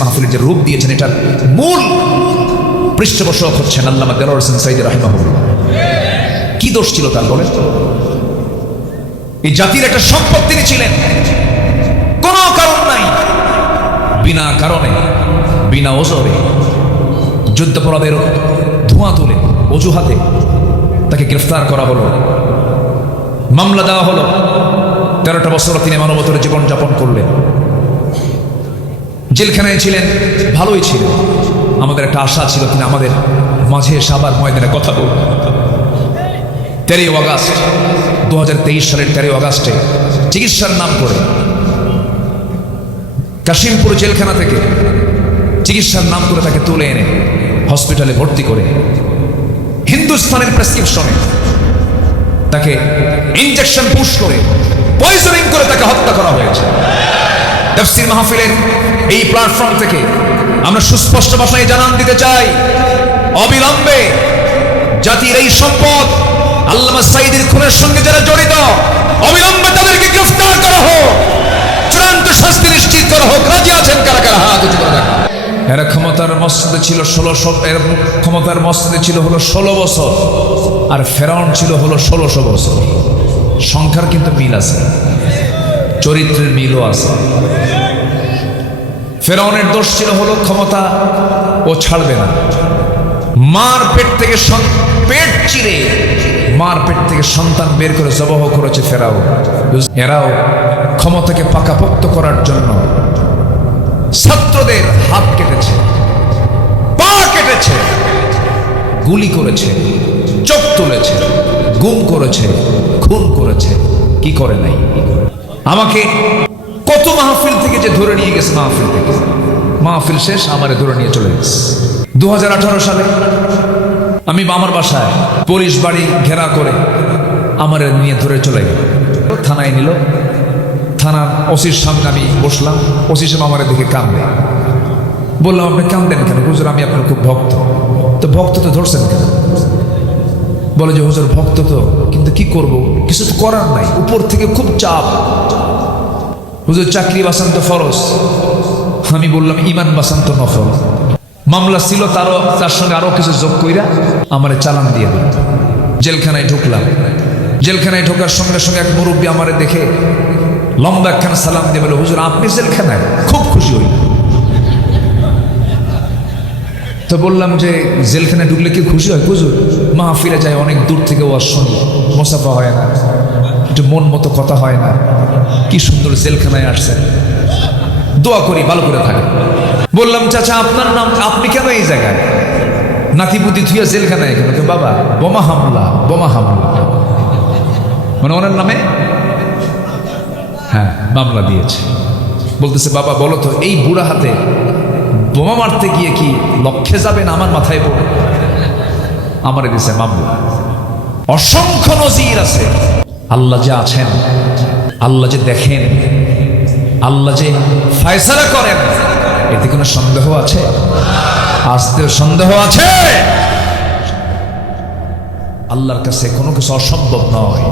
মাহফিলের যে রূপ দিয়েছেন এটার মূল পৃষ্ঠপোষক হচ্ছেন আল্লামা দেলোয়ার হোসেন সাঈদী রাহিমাহুল্লাহ। কি দোষ ছিল তার বলেন? এই জাতির একটা সম্পদ তিনি ছিলেন, কোনো কারণ নাই, বিনা কারণে বিনা ওজরে যুদ্ধাপরাধের ধোঁয়া তুলে অজুহাতে তাকে গ্রেফতার করা হলো, মামলা দেওয়া হলো। 13টা বছর তিনি মানবতার জীবন যাপন করলেন, জেলখানায় ছিলেন, ভালোই ছিল। আমাদের একটা আশা ছিল তিনি আমাদের মাঝে সাবার ময়দানে কথা বলবেন। 13 আগস্ট 2023 সালের 13 আগস্টে চিকিৎসার নাম করে কাশিমপুর জেলখানা থেকে চিকিৎসার নাম করে তাকে তুলে এনে হসপিটালে ভর্তি করে হিন্দুস্তানের প্রেসক্রিপশনে তাকে ইনজেকশন পুশ করে পয়জনিং করে তাকে হত্যা করা হয়েছে। তাফসীর মাহফিলের এই প্ল্যাটফর্ম থেকে আমরা সুস্পষ্ট ভাষায় জানান দিতে চাই, অবিলম্বে জাতির এই সম্পদ আল্লামা সাঈদীর খুনের সঙ্গে যারা জড়িত, অবিলম্বে তাদেরকে গ্রেফতার করা হোক, চূড়ান্ত শাস্তি নিশ্চিত করা হোক। রাজি আছেন কারা কারা? হাত উঁচু করে দেখা। এরা ক্ষমতার মসনদে ছিল 16 বছর, আর ফেরাউন ছিল 1600 বছর। সংখ্যার কিন্তু মিল আছে, চরিত্রের মিলও আছে। ফেরাউনের দোষ ছিল ক্ষমতা, ও ছাড়বে না। মার পেট থেকে পেট চিরে মার পেট থেকে সন্তান বের করে জবাহ করেছে ফেরাউন। এরাও ক্ষমতাকে পাকাপোক্ত করার জন্য ছাত্রদের হাত কেটেছে, পা কেটেছে, গুলি করেছে, চোখ তুলেছে, গুম করেছে, খুন করেছে। কি করে নাই? আমাকে কত মাহফিল থেকে যে ধরে নিয়ে গেছে, মাহফিল শেষ আমারে ধরে নিয়ে চলে গেছে। 2018 সালে আমি আমার বাসায় পুলিশ বাড়ি ঘেরা করে আমারে নিয়ে ধরে চলে গেল, থানায় নিল। থানার ওসির সামনে আমি বসলাম, ওসি সাহেব আমারে দেখে কাঁদে। বললাম, আপনি কাঁদেন কেন? হুজুর, আমি আপনার খুব ভক্ত। তো ভক্ত তো ধরছেন কেন? বলে যে হুজুর ভক্ত তো, কিন্তু কি করব, কিছু তো করার নাই, উপর থেকে খুব চাপ। হুজুর চাকরি বাঁচান তো ফরজ। আমি বললাম ইমান বাঁচান তো নফল। মামলা ছিল তার সঙ্গে আরো কিছু যোগ কইরা আমারে চালান দিয়ে দিল। জেলখানায় ঢুকলাম। জেলখানায় ঢোকার সঙ্গে সঙ্গে এক মুরব্বী আমারে দেখে লম্বা একখানা সালাম দিয়ে বলে, হুজুর আপনি জেলখানায়? খুব খুশি হইল। তো বললাম যে জেলখানায় ঢুকলে কি খুশি হয়? হুজুর মাহফিলে যায়, অনেক দূর থেকে ওয়াজ শুনি, মোসাফা হয় না, একটু মন মতো কথা হয় না। কি সুন্দর জেলখানায় আসছেন, দোয়া করি ভালো করে থাকে। বললাম, চাচা আপনার নাম, আপনি কেন এই জায়গায়? নাতিপুতি থুইয়া জেলখানায় কেন? বাবা বোমা হামলা মানে ওনার নামে হ্যাঁ মামলা দিয়েছে। বলতেছে, বাবা বলো তো, এই বুড়া হাতে বোমা মারতে গিয়ে কি লক্ষ্যে যাবেন? আমার মাথায় পড়ে আমারে দিছে মামলা। অসংখ্য নজির আছে। আল্লাহ যে আছেন, আল্লাহ যে দেখেন, আল্লাহ যে ফয়সালা করেন, এতে কোনো সন্দেহ আছে? আজকের সন্দেহ আছে? আল্লাহর কাছে কোনো কিছু অসম্ভব নয়।